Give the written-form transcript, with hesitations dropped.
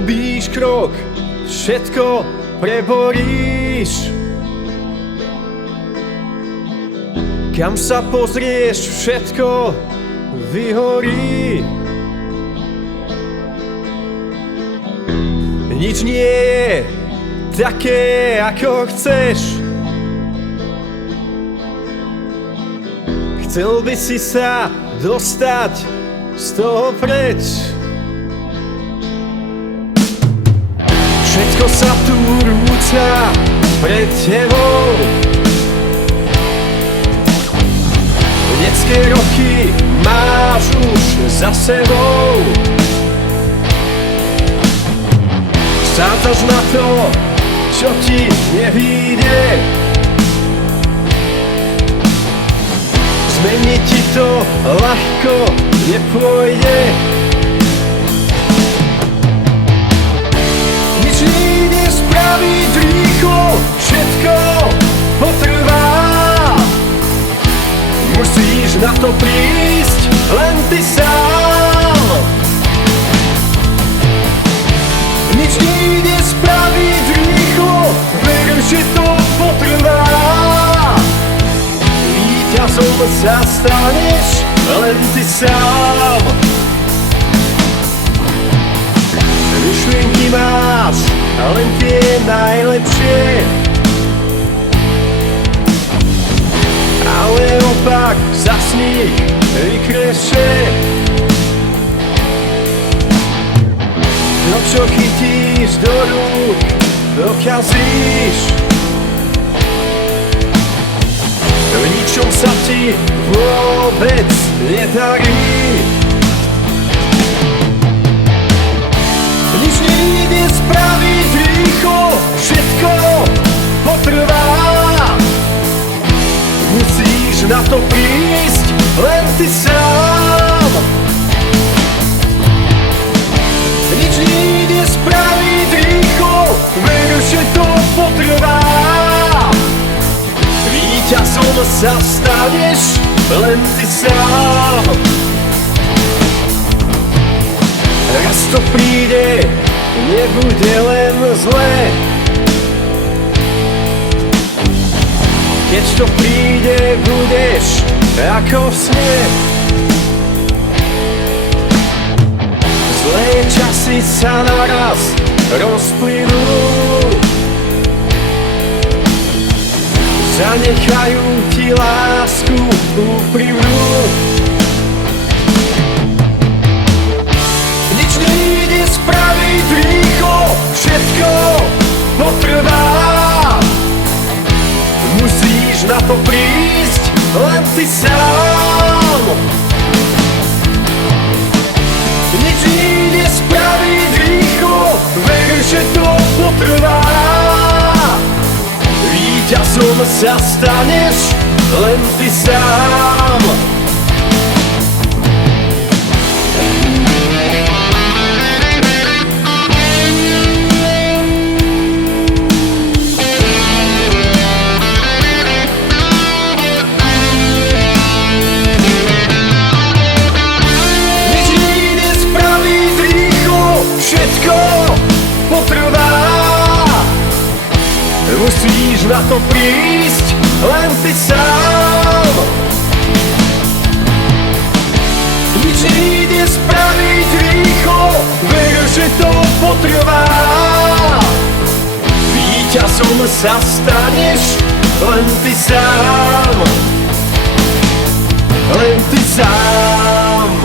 Urobíš krok, všetko preboríš. Kam sa pozrieš, všetko vyhorí. Nič nie je také, ako chceš. Chcel by si sa dostať z toho preč. Všetko sa tu rúca pred tebou. Detské roky máš už za sebou. Sátaš na to, čo ti nevíde. Zmeniť ti to ľahko nepôjde. Nič nejde spraviť rýchlo, všetko potrvá. Musíš na to prísť, len ty sám. Nič nejde spraviť rýchlo, ver, že to potrvá. Víťazom sa staneš, len ty sám. Myšlienky máš, len tie najlepšie. Ale opak za sníh vykreše. No čo chytíš do rúk, dokazíš. V ničom sa ti vôbec nedarí. Nič nejde spraviť rýchlo, všetko potrvá. Musíš na to prísť, len ty sám. Nič nejde spraviť rýchlo, ver, že to potrvá. Víťazom sa staneš, len ty sám. Raz to príde, nebude len zlé. Keď to príde, budeš ako v sne. Zlé časy sa naraz rozplynú. Zanechajú ti lásku úprimnú. Nič nejde spraviť rýchlo, všetko potrvá. Musíš na to prísť, len ty sám. Nič nejde spraviť rýchlo, ver, že to potrvá. Víťazom sa staneš, len ty sám. Musíš na to prísť, len ty sám. Nič nejde spraviť rýchlo, ver, že to potrvá. Víťazom sa staneš, len ty sám. Len ty sám.